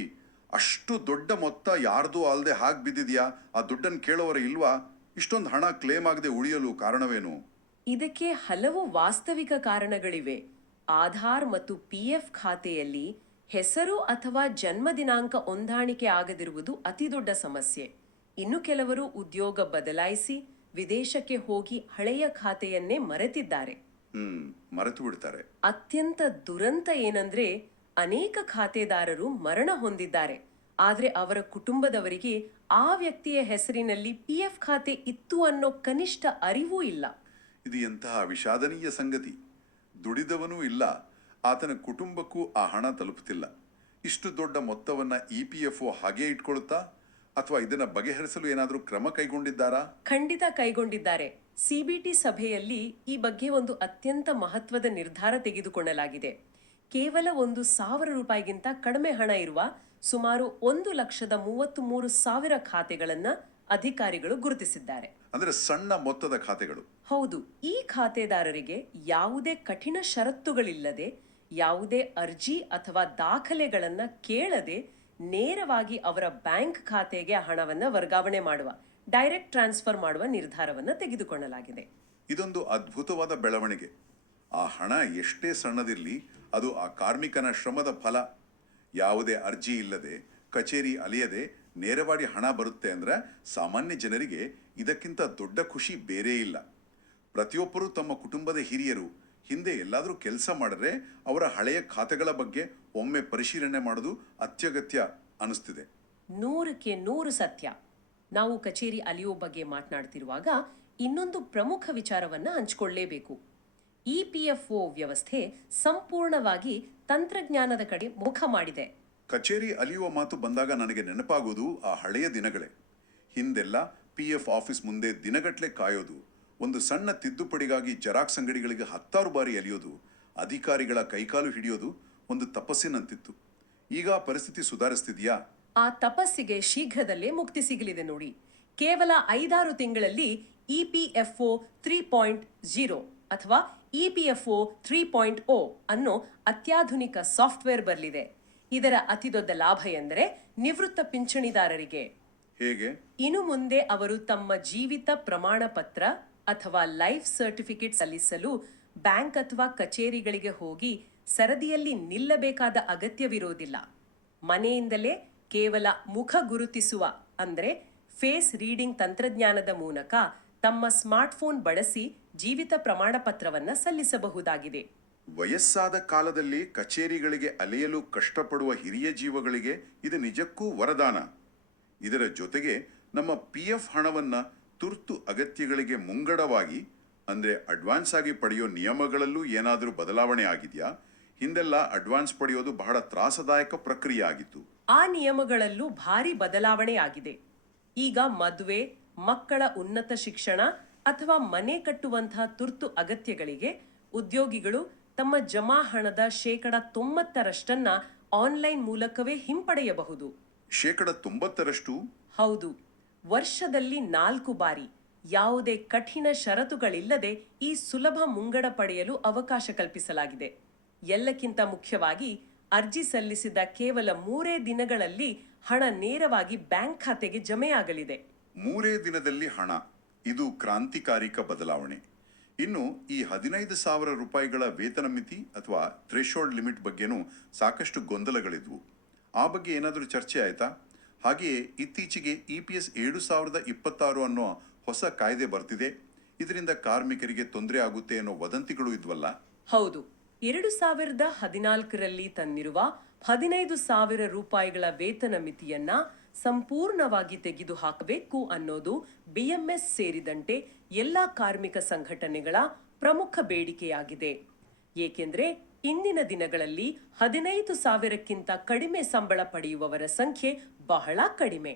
ಅಷ್ಟು ದೊಡ್ಡ ಮೊತ್ತ ಯಾರ್ದು ಅಲ್ಲದೆ ಹಾಗೆ ಬಿದ್ದಿದ್ಯಾ? ಆ ದುಡ್ಡನ್ನು ಕೇಳೋರು ಇಲ್ವಾ? ಇಷ್ಟೊಂದು ಹಣ ಕ್ಲೇಮ್ ಆಗದೆ ಉಳಿಯಲು ಕಾರಣವೇನು? ಇದಕ್ಕೆ ಹಲವು ವಾಸ್ತವಿಕ ಕಾರಣಗಳಿವೆ. ಆಧಾರ್ ಮತ್ತು PF ಖಾತೆಯಲ್ಲಿ ಹೆಸರು ಅಥವಾ ಜನ್ಮ ದಿನಾಂಕ ಹೊಂದಾಣಿಕೆ ಆಗದಿರುವುದು ಅತಿದೊಡ್ಡ ಸಮಸ್ಯೆ. ಇನ್ನು ಕೆಲವರು ಉದ್ಯೋಗ ಬದಲಾಯಿಸಿ ವಿದೇಶಕ್ಕೆ ಹೋಗಿ ಹಳೆಯ ಖಾತೆಯನ್ನೇ ಮರೆತಿದ್ದಾರೆ. ಮರೆತು ಬಿಡ್ತಾರೆ. ಅತ್ಯಂತ ದುರಂತ ಏನಂದ್ರೆ ಅನೇಕ ಖಾತೆದಾರರು ಮರಣ ಹೊಂದಿದ್ದಾರೆ, ಆದ್ರೆ ಅವರ ಕುಟುಂಬದವರಿಗೆ ಆ ವ್ಯಕ್ತಿಯ ಹೆಸರಿನಲ್ಲಿ PF ಖಾತೆ ಇತ್ತು ಅನ್ನೋ ಕನಿಷ್ಠ ಅರಿವೂ ಇಲ್ಲ. ಇದು ಎಂತಹ ವಿಷಾದನೀಯ ಸಂಗತಿ. ದುಡಿದವನೂ ಇಲ್ಲ, ಆತನ ಕುಟುಂಬಕ್ಕೂ ಆ ಹಣ ತಲುಪುತ್ತಿಲ್ಲ. ಇಷ್ಟು ದೊಡ್ಡ ಮೊತ್ತವನ್ನ EPFO ಹಾಗೆ ಇಟ್ಕೊಳುತ್ತಾ ಅಥವಾ ಇದನ್ನ ಬಗೆಹರಿಸಲು ಏನಾದರೂ ಕ್ರಮ ಕೈಗೊಂಡಿದ್ದಾರಾ? ಖಂಡಿತ ಕೈಗೊಂಡಿದ್ದಾರೆ. CBT ಸಭೆಯಲ್ಲಿ ಈ ಬಗ್ಗೆ ಒಂದು ಅತ್ಯಂತ ಮಹತ್ವದ ನಿರ್ಧಾರ ತೆಗೆದುಕೊಳ್ಳಲಾಗಿದೆ. ಕೇವಲ 1,000 ರೂಪಾಯಿಗಿಂತ ಕಡಿಮೆ ಹಣ ಇರುವ ಸುಮಾರು 1,33,000 ಖಾತೆಗಳನ್ನ ಅಧಿಕಾರಿಗಳು ಗುರುತಿಸಿದ್ದಾರೆ. ಅಂದ್ರೆ ಸಣ್ಣ ಮೊತ್ತದ ಖಾತೆಗಳು? ಹೌದು. ಈ ಖಾತೆದಾರರಿಗೆ ಯಾವುದೇ ಕಠಿಣ ಷರತ್ತುಗಳಿಲ್ಲದೆ, ಯಾವುದೇ ಅರ್ಜಿ ಅಥವಾ ದಾಖಲೆಗಳನ್ನ ಕೇಳದೆ ನೇರವಾಗಿ ಅವರ ಬ್ಯಾಂಕ್ ಖಾತೆಗೆ ಹಣವನ್ನ ವರ್ಗಾವಣೆ ಮಾಡುವ, ಡೈರೆಕ್ಟ್ ಟ್ರಾನ್ಸ್ಫರ್ ಮಾಡುವ ನಿರ್ಧಾರವನ್ನ ತೆಗೆದುಕೊಳ್ಳಲಾಗಿದೆ. ಇದೊಂದು ಅದ್ಭುತವಾದ ಬೆಳವಣಿಗೆ. ಆ ಹಣ ಎಷ್ಟೇ ಸಣ್ಣದಿರಲಿ, ಅದು ಆ ಕಾರ್ಮಿಕನ ಶ್ರಮದ ಫಲ. ಯಾವುದೇ ಅರ್ಜಿ ಇಲ್ಲದೆ, ಕಚೇರಿ ಅಲೆಯದೆ ನೇರವಾಗಿ ಹಣ ಬರುತ್ತೆ ಅಂದ್ರೆ ಸಾಮಾನ್ಯ ಜನರಿಗೆ ಇದಕ್ಕಿಂತ ದೊಡ್ಡ ಖುಷಿ ಬೇರೆ ಇಲ್ಲ. ಪ್ರತಿಯೊಬ್ಬರೂ ತಮ್ಮ ಕುಟುಂಬದ ಹಿರಿಯರು ಹಿಂದೆ ಎಲ್ಲಾದರೂ ಕೆಲಸ ಮಾಡಿದ್ರೆ ಅವರ ಹಳೆಯ ಖಾತೆಗಳ ಬಗ್ಗೆ ಒಮ್ಮೆ ಪರಿಶೀಲನೆ ಮಾಡೋದು ಅತ್ಯಗತ್ಯ ಅನಿಸ್ತಿದೆ. 100ಕ್ಕೆ 100 ಸತ್ಯ. ನಾವು ಕಚೇರಿ ಅಲಿಯೋ ಬಗ್ಗೆ ಮಾತನಾಡ್ತಿರುವಾಗ ಇನ್ನೊಂದು ಪ್ರಮುಖ ವಿಚಾರವನ್ನ ಹಂಚಿಕೊಳ್ಳಲೇಬೇಕು. ಇಪಿಎಫ್ಒ ವ್ಯವಸ್ಥೆ ಸಂಪೂರ್ಣವಾಗಿ ತಂತ್ರಜ್ಞಾನದ ಕಡೆ ಮುಖ ಮಾಡಿದೆ. ಕಚೇರಿ ಅಲಿಯುವ ಮಾತು ಬಂದಾಗ ನನಗೆ ನೆನಪಾಗೋದು ಆ ಹಳೆಯ ದಿನಗಳೇ. ಹಿಂದೆಲ್ಲ PF ಆಫೀಸ್ ಮುಂದೆ ದಿನಗಟ್ಲೆ ಕಾಯೋದು, ಒಂದು ಸಣ್ಣ ತಿದ್ದುಪಡಿಗಾಗಿ ಜೆರಾಕ್ಸ್ ಅಂಗಡಿಗಳಿಗೆ 10 ಬಾರಿ ಅಲಿಯೋದು, ಅಧಿಕಾರಿಗಳ ಕೈಕಾಲು ಹಿಡಿಯೋದು ಒಂದು ತಪಸ್ಸಿನಂತಿತ್ತು. ಈಗ ಆ ಪರಿಸ್ಥಿತಿ ಸುಧಾರಿಸ್ತಿದ್ಯಾ? ಆ ತಪಸ್ಸಿಗೆ ಶೀಘ್ರದಲ್ಲೇ ಮುಕ್ತಿ ಸಿಗಲಿದೆ ನೋಡಿ. ಕೇವಲ 5-6 ತಿಂಗಳಲ್ಲಿ ಇಪಿಎಫ್ಒ 3.0 ಅಥವಾ ಇಪಿಎಫ್ಒ 3.0 ಅನ್ನೋ ಅತ್ಯಾಧುನಿಕ ಸಾಫ್ಟ್ವೇರ್ ಬರಲಿದೆ. ಇದರ ಅತಿದೊಡ್ಡ ಲಾಭ ಎಂದರೆ ನಿವೃತ್ತ ಪಿಂಚಣಿದಾರರಿಗೆ. ಹೇಗೆ? ಇನ್ನು ಮುಂದೆ ಅವರು ತಮ್ಮ ಜೀವಿತ ಪ್ರಮಾಣ ಪತ್ರ ಅಥವಾ ಲೈಫ್ ಸರ್ಟಿಫಿಕೇಟ್ ಸಲ್ಲಿಸಲು ಬ್ಯಾಂಕ್ ಅಥವಾ ಕಚೇರಿಗಳಿಗೆ ಹೋಗಿ ಸರದಿಯಲ್ಲಿ ನಿಲ್ಲಬೇಕಾದ ಅಗತ್ಯವಿರೋದಿಲ್ಲ. ಮನೆಯಿಂದಲೇ ಕೇವಲ ಮುಖ ಗುರುತಿಸುವ ಅಂದರೆ ಫೇಸ್ ರೀಡಿಂಗ್ ತಂತ್ರಜ್ಞಾನದ ಮೂಲಕ ತಮ್ಮ ಸ್ಮಾರ್ಟ್ಫೋನ್ ಬಳಸಿ ಜೀವಿತ ಪ್ರಮಾಣ ಪತ್ರವನ್ನು ಸಲ್ಲಿಸಬಹುದಾಗಿದೆ. ವಯಸ್ಸಾದ ಕಾಲದಲ್ಲಿ ಕಚೇರಿಗಳಿಗೆ ಅಲೆಯಲು ಕಷ್ಟಪಡುವ ಹಿರಿಯ ಜೀವಗಳಿಗೆ ಇದು ನಿಜಕ್ಕೂ ವರದಾನ. ಇದರ ಜೊತೆಗೆ ನಮ್ಮ PF ಹಣವನ್ನ ತುರ್ತು ಅಗತ್ಯಗಳಿಗೆ ಮುಂಗಡವಾಗಿ ಅಂದ್ರೆ ಅಡ್ವಾನ್ಸ್ ಆಗಿ ಪಡೆಯೋ ನಿಯಮಗಳಲ್ಲೂ ಏನಾದರೂ ಬದಲಾವಣೆ ಆಗಿದೆಯಾ? ಹಿಂದೆಲ್ಲ ಅಡ್ವಾನ್ಸ್ ಪಡೆಯೋದು ಬಹಳ ತ್ರಾಸದಾಯಕ ಪ್ರಕ್ರಿಯೆ ಆಗಿತ್ತು. ಆ ನಿಯಮಗಳಲ್ಲೂ ಭಾರಿ ಬದಲಾವಣೆ ಆಗಿದೆ. ಈಗ ಮದುವೆ, ಮಕ್ಕಳ ಉನ್ನತ ಶಿಕ್ಷಣ ಅಥವಾ ಮನೆ ಕಟ್ಟುವಂತಹ ತುರ್ತು ಅಗತ್ಯಗಳಿಗೆ ಉದ್ಯೋಗಿಗಳು ತಮ್ಮ ಜಮಾ ಹಣದ 90% ಆನ್ಲೈನ್ ಮೂಲಕವೇ ಹಿಂಪಡೆಯಬಹುದು. 90%? ಹೌದು. ವರ್ಷದಲ್ಲಿ 4 ಬಾರಿ ಯಾವುದೇ ಕಠಿಣ ಷರತ್ತುಗಳಿಲ್ಲದೆ ಈ ಸುಲಭ ಮುಂಗಡ ಪಡೆಯಲು ಅವಕಾಶ ಕಲ್ಪಿಸಲಾಗಿದೆ. ಎಲ್ಲಕ್ಕಿಂತ ಮುಖ್ಯವಾಗಿ ಅರ್ಜಿ ಸಲ್ಲಿಸಿದ ಕೇವಲ 3 ದಿನಗಳಲ್ಲಿ ಹಣ ನೇರವಾಗಿ ಬ್ಯಾಂಕ್ ಖಾತೆಗೆ ಜಮೆಯಾಗಲಿದೆ. 3 ದಿನದಲ್ಲಿ ಹಣ, ಇದು ಕ್ರಾಂತಿಕಾರಿಕ ಬದಲಾವಣೆ. ಇನ್ನು ಈ 15,000 ರೂಪಾಯಿಗಳ ವೇತನ ಮಿತಿ ಅಥವಾ ಥ್ರೆಶೋಲ್ಡ್ ಲಿಮಿಟ್ ಬಗ್ಗೆನೂ ಸಾಕಷ್ಟು ಗೊಂದಲಗಳಿದ್ವು. ಆ ಬಗ್ಗೆ ಏನಾದರೂ ಚರ್ಚೆ ಆಯ್ತಾ? ಹಾಗೆಯೇ ಇತ್ತೀಚೆಗೆ EPS 2026 ಅನ್ನೋ ಹೊಸ ಕಾಯ್ದೆ ಬರ್ತಿದೆ. ಇದರಿಂದ ಕಾರ್ಮಿಕರಿಗೆ ತೊಂದರೆ ಆಗುತ್ತೆ ಅನ್ನೋ ವದಂತಿಗಳು ಇದ್ವಲ್ಲ? ಹೌದು. 2014ರಲ್ಲಿ ತಂದಿರುವ 15,000 ರೂಪಾಯಿಗಳ ವೇತನ ಮಿತಿಯನ್ನ ಸಂಪೂರ್ಣವಾಗಿ ತೆಗೆದು ಹಾಕಬೇಕು ಅನ್ನೋದು BMS ಸೇರಿದಂತೆ ಎಲ್ಲ ಕಾರ್ಮಿಕ ಸಂಘಟನೆಗಳ ಪ್ರಮುಖ ಬೇಡಿಕೆಯಾಗಿದೆ. ಏಕೆಂದ್ರೆ ಇಂದಿನ ದಿನಗಳಲ್ಲಿ 15,000ಕ್ಕಿಂತ ಕಡಿಮೆ ಸಂಬಳ ಪಡೆಯುವವರ ಸಂಖ್ಯೆ ಬಹಳ ಕಡಿಮೆ.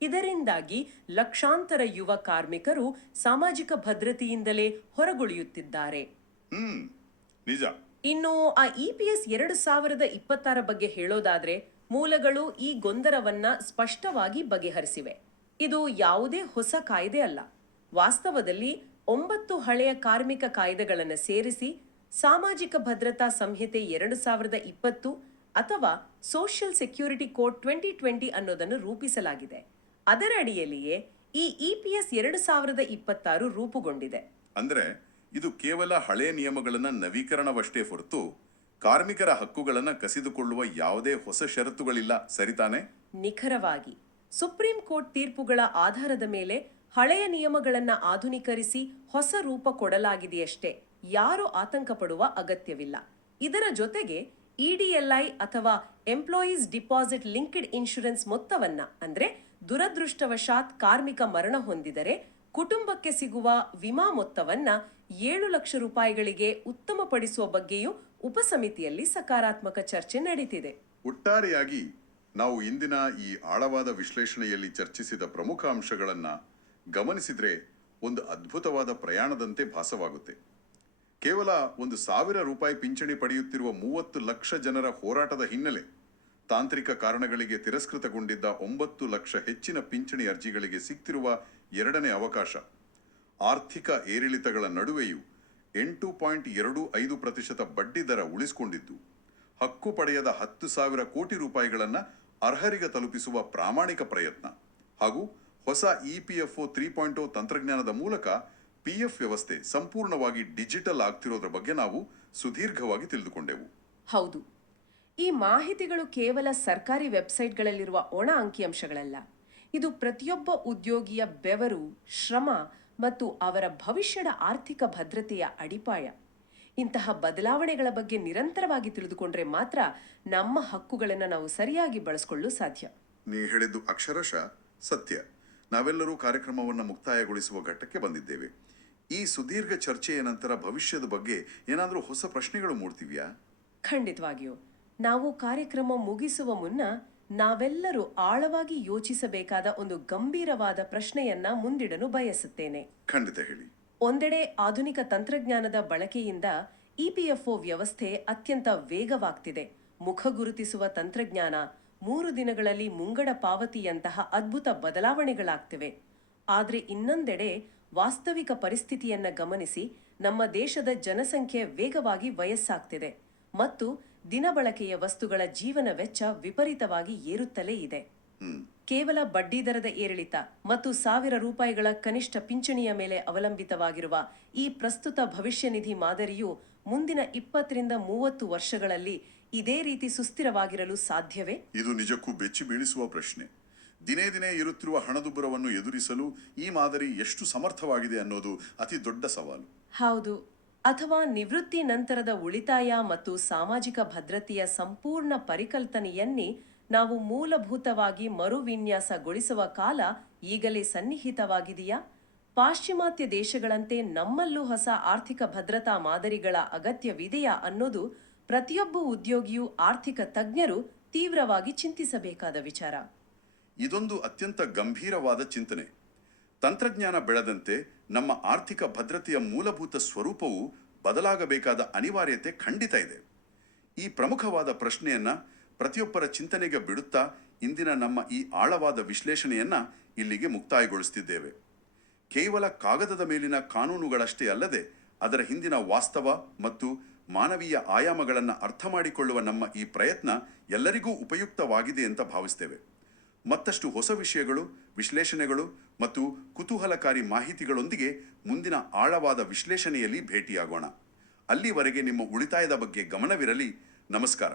ಇದರಿಂದಾಗಿ ಲಕ್ಷಾಂತರ ಯುವ ಕಾರ್ಮಿಕರು ಸಾಮಾಜಿಕ ಭದ್ರತೆಯಿಂದಲೇ ಹೊರಗುಳಿಯುತ್ತಿದ್ದಾರೆ. ನಿಜ. ಇನ್ನು ಆ EPS 2026 ಬಗ್ಗೆ ಹೇಳೋದಾದ್ರೆ ಮೂಲಗಳು ಈ ಗೊಂದಲವನ್ನ ಸ್ಪಷ್ಟವಾಗಿ ಬಗೆಹರಿಸಿವೆ. ಇದು ಯಾವುದೇ ಹೊಸ ಕಾಯ್ದೆ ಅಲ್ಲ. ವಾಸ್ತವದಲ್ಲಿ 9 ಹಳೆಯ ಕಾರ್ಮಿಕ ಕಾಯ್ದೆಗಳನ್ನು ಸೇರಿಸಿ ಸಾಮಾಜಿಕ ಭದ್ರತಾ ಸಂಹಿತೆ 2020 ಅಥವಾ ಸೋಷಿಯಲ್ ಸೆಕ್ಯೂರಿಟಿ ಕೋಡ್ 2020 ಅನ್ನೋದನ್ನು ರೂಪಿಸಲಾಗಿದೆ. ಅದರ ಅಡಿಯಲ್ಲಿಯೇ ಈ EPS 2026 ರೂಪುಗೊಂಡಿದೆ. ಅಂದ್ರೆ ಇದು ಕೇವಲ ಹಳೆಯ ನಿಯಮಗಳನ್ನ ನವೀಕರಣವಷ್ಟೇ ಹೊರತು ಕಾರ್ಮಿಕರ ಹಕ್ಕುಗಳನ್ನ ಕಸಿದುಕೊಳ್ಳುವ ಯಾವುದೇ ಹೊಸ ಷರತ್ತುಗಳಿಲ್ಲ, ಸರಿತಾನೆ? ನಿಖರವಾಗಿ. ಸುಪ್ರೀಂ ಕೋರ್ಟ್ ತೀರ್ಪುಗಳ ಆಧಾರದ ಮೇಲೆ ಹಳೆಯ ನಿಯಮಗಳನ್ನು ಆಧುನೀಕರಿಸಿ ಹೊಸ ರೂಪ ಕೊಡಲಾಗಿದೆಯಷ್ಟೇ. ಯಾರೂ ಆತಂಕ ಪಡುವ ಅಗತ್ಯವಿಲ್ಲ. ಇದರ ಜೊತೆಗೆ EDLI ಅಥವಾ ಎಂಪ್ಲಾಯೀಸ್ ಡಿಪಾಸಿಟ್ ಲಿಂಕ್ಡ್ ಇನ್ಶೂರೆನ್ಸ್ ಮೊತ್ತವನ್ನ ಅಂದ್ರೆ ದುರದೃಷ್ಟವಶಾತ್ ಕಾರ್ಮಿಕ ಮರಣ ಹೊಂದಿದರೆ ಕುಟುಂಬಕ್ಕೆ ಸಿಗುವ ವಿಮಾ ಮೊತ್ತವನ್ನ 7 ಲಕ್ಷ ರೂಪಾಯಿಗಳಿಗೆ ಉತ್ತಮಪಡಿಸುವ ಬಗ್ಗೆಯೂ ಉಪಸಮಿತಿಯಲ್ಲಿ ಸಕಾರಾತ್ಮಕ ಚರ್ಚೆ ನಡೀತಿದೆ. ಒಟ್ಟಾರೆಯಾಗಿ ನಾವು ಇಂದಿನ ಈ ಆಳವಾದ ವಿಶ್ಲೇಷಣೆಯಲ್ಲಿ ಚರ್ಚಿಸಿದ ಪ್ರಮುಖ ಅಂಶಗಳನ್ನ ಗಮನಿಸಿದ್ರೆ ಒಂದು ಅದ್ಭುತವಾದ ಪ್ರಯಾಣದಂತೆ ಭಾಸವಾಗುತ್ತೆ. ಕೇವಲ 1,000 ರೂಪಾಯಿ ಪಿಂಚಣಿ ಪಡೆಯುತ್ತಿರುವ 30 ಲಕ್ಷ ಜನರ ಹೋರಾಟದ ಹಿನ್ನೆಲೆ, ತಾಂತ್ರಿಕ ಕಾರಣಗಳಿಗೆ ತಿರಸ್ಕೃತಗೊಂಡಿದ್ದ 9 ಲಕ್ಷ ಹೆಚ್ಚಿನ ಪಿಂಚಣಿ ಅರ್ಜಿಗಳಿಗೆ ಸಿಗ್ತಿರುವ 2ನೇ ಅವಕಾಶ, ಆರ್ಥಿಕ ಏರಿಳಿತಗಳ ನಡುವೆಯೂ 8.25% ಬಡ್ಡಿ ದರ ಉಳಿಸಿಕೊಂಡಿದ್ದು, ಹಕ್ಕು ಪಡೆಯದ 10,000 ಕೋಟಿ ರೂಪಾಯಿಗಳನ್ನು ಅರ್ಹರಿಗೆ ತಲುಪಿಸುವ ಪ್ರಾಮಾಣಿಕ ಪ್ರಯತ್ನ ಹಾಗೂ ಹೊಸ EPFO 3.0 ತಂತ್ರಜ್ಞಾನದ ಮೂಲಕ PF ವ್ಯವಸ್ಥೆ ಸಂಪೂರ್ಣವಾಗಿ ಡಿಜಿಟಲ್ ಆಗ್ತಿರೋದ್ರ ಬಗ್ಗೆ ನಾವು ಸುದೀರ್ಘವಾಗಿ ತಿಳಿದುಕೊಂಡೆವು. ಹೌದು. ಈ ಮಾಹಿತಿಗಳು ಕೇವಲ ಸರ್ಕಾರಿ ವೆಬ್ಸೈಟ್ಗಳಲ್ಲಿರುವ ಒಣ ಅಂಕಿಅಂಶಗಳಲ್ಲ. ಇದು ಪ್ರತಿಯೊಬ್ಬ ಉದ್ಯೋಗಿಯ ಬೆವರು, ಶ್ರಮ ಮತ್ತು ಅವರ ಭವಿಷ್ಯದ ಆರ್ಥಿಕ ಭದ್ರತೆಯ ಅಡಿಪಾಯ. ಇಂತಹ ಬದಲಾವಣೆಗಳ ಬಗ್ಗೆ ನಿರಂತರವಾಗಿ ತಿಳಿದುಕೊಂಡ್ರೆ ಮಾತ್ರ ನಮ್ಮ ಹಕ್ಕುಗಳನ್ನು ನಾವು ಸರಿಯಾಗಿ ಬಳಸಿಕೊಳ್ಳಲು ಸಾಧ್ಯ. ನೀ ಹೇಳಿದ್ದು ಅಕ್ಷರಶಃ ಸತ್ಯ. ನಾವೆಲ್ಲರೂ ಕಾರ್ಯಕ್ರಮವನ್ನು ಮುಕ್ತಾಯಗೊಳಿಸುವ ಘಟ್ಟಕ್ಕೆ ಬಂದಿದ್ದೇವೆ. ಈ ಸುದೀರ್ಘ ಚರ್ಚೆಯ ನಂತರ ಭವಿಷ್ಯದ ಬಗ್ಗೆ ಏನಾದರೂ ಹೊಸ ಪ್ರಶ್ನೆಗಳು ಮೂಡ್ತಿವ್ಯಾ? ಖಂಡಿತವಾಗಿಯೂ. ನಾವು ಕಾರ್ಯಕ್ರಮ ಮುಗಿಸುವ ಮುನ್ನ ನಾವೆಲ್ಲರೂ ಆಳವಾಗಿ ಯೋಚಿಸಬೇಕಾದ ಒಂದು ಗಂಭೀರವಾದ ಪ್ರಶ್ನೆಯನ್ನ ಮುಂದಿಡಲು ಬಯಸುತ್ತೇನೆ. ಖಂಡಿತ ಹೇಳಿ. ಒಂದೆಡೆ ಆಧುನಿಕ ತಂತ್ರಜ್ಞಾನದ ಬಳಕೆಯಿಂದ ಇಪಿಎಫ್ಒ ವ್ಯವಸ್ಥೆ ಅತ್ಯಂತ ವೇಗವಾಗ್ತಿದೆ. ಮುಖ ಗುರುತಿಸುವ ತಂತ್ರಜ್ಞಾನ, 3 ದಿನಗಳಲ್ಲಿ ಮುಂಗಡ ಪಾವತಿಯಂತಹ ಅದ್ಭುತ ಬದಲಾವಣೆಗಳಾಗ್ತಿವೆ. ಆದರೆ ಇನ್ನೊಂದೆಡೆ ವಾಸ್ತವಿಕ ಪರಿಸ್ಥಿತಿಯನ್ನ ಗಮನಿಸಿ, ನಮ್ಮ ದೇಶದ ಜನಸಂಖ್ಯೆ ವೇಗವಾಗಿ ವಯಸ್ಸಾಗ್ತಿದೆ ಮತ್ತು ದಿನಬಳಕೆಯ ವಸ್ತುಗಳ ಜೀವನ ವೆಚ್ಚ ವಿಪರೀತವಾಗಿ ಏರುತ್ತಲೇ ಇದೆ. ಕೇವಲ ಬಡ್ಡಿದರದ ಏರಿಳಿತ ಮತ್ತು ₹1000 ಕನಿಷ್ಠ ಪಿಂಚಣಿಯ ಮೇಲೆ ಅವಲಂಬಿತವಾಗಿರುವ ಈ ಪ್ರಸ್ತುತ ಭವಿಷ್ಯ ನಿಧಿ ಮಾದರಿಯು ಮುಂದಿನ 20 ರಿಂದ 30 ವರ್ಷಗಳಲ್ಲಿ ಇದೇ ರೀತಿ ಸುಸ್ಥಿರವಾಗಿರಲು ಸಾಧ್ಯವೇ? ಇದು ನಿಜಕ್ಕೂ ಬೆಚ್ಚಿ ಬೀಳಿಸುವ ಪ್ರಶ್ನೆ. ದಿನೇ ದಿನೇ ಇರುತ್ತಿರುವ ಹಣದುಬ್ಬರವನ್ನು ಎದುರಿಸಲು ಈ ಮಾದರಿ ಎಷ್ಟು ಸಮರ್ಥವಾಗಿದೆ ಅನ್ನೋದು ಅತಿ ದೊಡ್ಡ ಸವಾಲು. ಹೌದು. ಅಥವಾ ನಿವೃತ್ತಿ ನಂತರದ ಉಳಿತಾಯ ಮತ್ತು ಸಾಮಾಜಿಕ ಭದ್ರತೆಯ ಸಂಪೂರ್ಣ ಪರಿಕಲ್ಪನೆಯನ್ನೇ ನಾವು ಮೂಲಭೂತವಾಗಿ ಮರುವಿನ್ಯಾಸಗೊಳಿಸುವ ಕಾಲ ಈಗಲೇ ಸನ್ನಿಹಿತವಾಗಿದೆಯಾ? ಪಾಶ್ಚಿಮಾತ್ಯ ದೇಶಗಳಂತೆ ನಮ್ಮಲ್ಲೂ ಹೊಸ ಆರ್ಥಿಕ ಭದ್ರತಾ ಮಾದರಿಗಳ ಅಗತ್ಯವಿದೆಯಾ ಅನ್ನೋದು ಪ್ರತಿಯೊಬ್ಬ ಉದ್ಯೋಗಿಯೂ ಆರ್ಥಿಕ ತಜ್ಞರು ತೀವ್ರವಾಗಿ ಚಿಂತಿಸಬೇಕಾದ ವಿಚಾರ. ಇದೊಂದು ಅತ್ಯಂತ ಗಂಭೀರವಾದ ಚಿಂತನೆ. ತಂತ್ರಜ್ಞಾನ ಬೆಳೆದಂತೆ ನಮ್ಮ ಆರ್ಥಿಕ ಭದ್ರತೆಯ ಮೂಲಭೂತ ಸ್ವರೂಪವು ಬದಲಾಗಬೇಕಾದ ಅನಿವಾರ್ಯತೆ ಖಂಡಿತ ಇದೆ. ಈ ಪ್ರಮುಖವಾದ ಪ್ರಶ್ನೆಯನ್ನ ಪ್ರತಿಯೊಬ್ಬರ ಚಿಂತನೆಗೆ ಬಿಡುತ್ತಾ ಇಂದಿನ ನಮ್ಮ ಈ ಆಳವಾದ ವಿಶ್ಲೇಷಣೆಯನ್ನ ಇಲ್ಲಿಗೆ ಮುಕ್ತಾಯಗೊಳಿಸುತ್ತಿದ್ದೇವೆ. ಕೇವಲ ಕಾಗದದ ಮೇಲಿನ ಕಾನೂನುಗಳಷ್ಟೇ ಅಲ್ಲದೆ ಅದರ ಹಿಂದಿನ ವಾಸ್ತವ ಮತ್ತು ಮಾನವೀಯ ಆಯಾಮಗಳನ್ನು ಅರ್ಥ ಮಾಡಿಕೊಳ್ಳುವ ನಮ್ಮ ಈ ಪ್ರಯತ್ನ ಎಲ್ಲರಿಗೂ ಉಪಯುಕ್ತವಾಗಿದೆ ಅಂತ ಭಾವಿಸ್ತೇವೆ. ಮತ್ತಷ್ಟು ಹೊಸ ವಿಷಯಗಳು, ವಿಶ್ಲೇಷಣೆಗಳು ಮತ್ತು ಕುತೂಹಲಕಾರಿ ಮಾಹಿತಿಗಳೊಂದಿಗೆ ಮುಂದಿನ ಆಳವಾದ ವಿಶ್ಲೇಷಣೆಯಲ್ಲಿ ಭೇಟಿಯಾಗೋಣ. ಅಲ್ಲಿವರೆಗೆ ನಿಮ್ಮ ಉಳಿತಾಯದ ಬಗ್ಗೆ ಗಮನವಿರಲಿ. ನಮಸ್ಕಾರ.